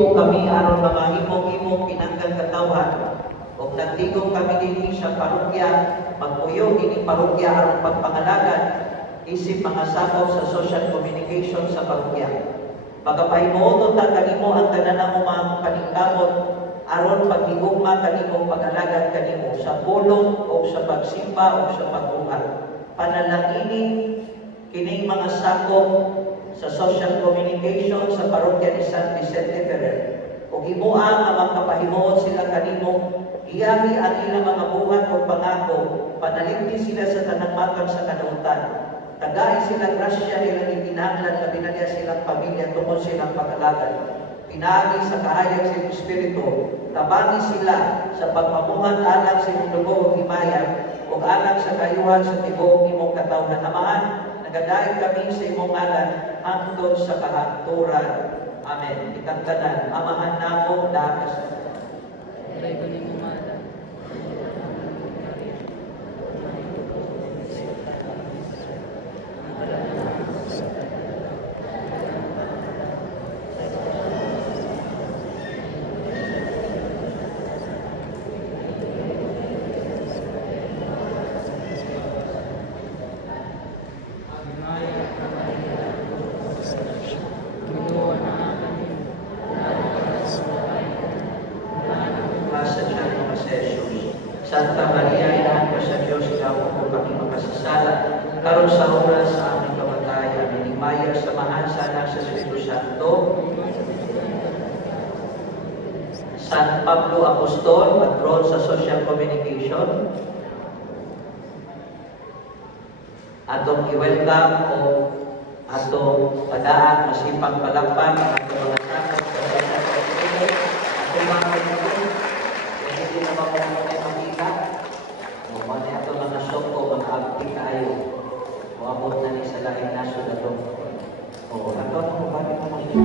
Kami aron mga himong-himong pinanggang katawan o nagtigong kami din sa parokya, magpuyo ini parokya aron pagpangalagan isip mga sakop sa social communication sa parokya. Pagkapahimuoton ta kanimo ang tanan mo mga paningkamot aron paghigugma kanimo pag-alagad kanimo sa pulong o sa pagsimba o sa pagbuhat. Panalangini kining mga sakop sa social communication sa parokya ni San Vicente Ferrer. Kung himuang ang magkapahimuot sila kanimo, iyagi ang ilang mga buhat o pangako, panalimti sila sa tanang matang sa kadautan. Tagai sila grasya nilang itinahanglan na binagya silang pamilya tungkol silang pag-alagad. Pinagi sa kahayag sa Espiritu, tabangi sila sa pagpamuhat alang sa imong dugo o himaya o alang sa kayuhan sa tibuok imong katawhan. Amahan, nagadaig kami sa imong ngalan hangtod sa kahaturan. Amen. Ikantanan, amahan namo dakas. Santa Maria, Ina ko sa Diyos, ikaw po kami makasasala. Karon sa oras sa aming kamatayan, inimaya samahan sa anak sa Espiritu Santo. San Pablo Apostol, patron sa social communication. Atong i-welcome o atong padaan, masipang palakpan, atong mga sakot sa social communication. Atong mga kaibigan, hindi na mapunod wala ito mga soko, mga abdi kayo. O abot na ni sa laing nasod ito. O, ato, ano ba ito?